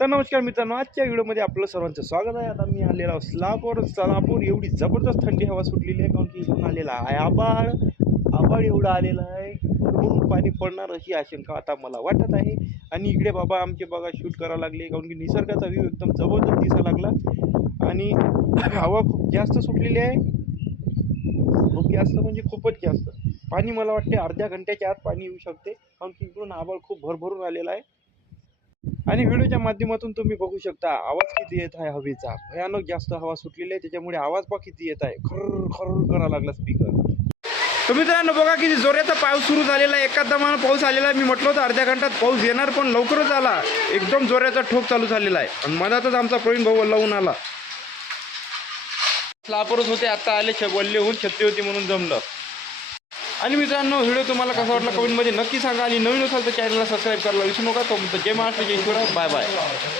तर नमस्कार मित्रांनो, आजच्या व्हिडिओमध्ये आपलं सर्वांचं स्वागत आहे. आता मी आलेलो सोलापूर एवढी जबरदस्त थंडी हवा सुटलेली आहे, कारण की इथून आलेला आहे आभाळ एवढं आलेलं आहे, भरभरून पाणी पडणार अशी आशंका आता मला वाटत आहे. आणि इकडे बाबा आमचे बघा शूट करावं लागले, कारण की निसर्गाचा व्ह्यू एकदम जबरदस्त दिसायला लागला आणि हवा खूप जास्त सुटलेली आहे. खूप जास्त म्हणजे खूपच जास्त पाणी, मला वाटते अर्ध्या घंट्याच्या आत पाणी येऊ शकते, कारण की इकडून आभाळ खूप भरभरून आलेला आहे. आणि व्हिडिओच्या माध्यमातून तुम्ही बघू शकता आवाज किती येत आहे हवेचा. भयानक जास्त हवा सुटलेली आहे, त्याच्यामुळे आवाज पण किती येत आहे, खर खर करा लागला स्पीकर. तर मित्रांनो बघा किती जोराचा पाऊस सुरू झालेला आहे, एका दमानं पाऊस आलेला आहे. मी म्हटलं होतं अर्ध्या घंट्यात पाऊस येणार, पण लवकरच आला. एकदम जोराचा ठोक चालू झालेला आहे आणि मधातच आमचा प्रवीण भाऊ लावून आला. सोलापूरच होते, आता आले वल्ले होऊन, छत्री होती म्हणून जमलं. आणि मित्रांनो व्हिडिओ तुम्हाला कसा वाटला कमेंटमध्ये नक्की सांगा, आणि नवीन असाल तर चॅनलला सबस्क्राईब करायला विसरू नका. तो जय महाराष्ट्र, जय शिवराय, बाय बाय.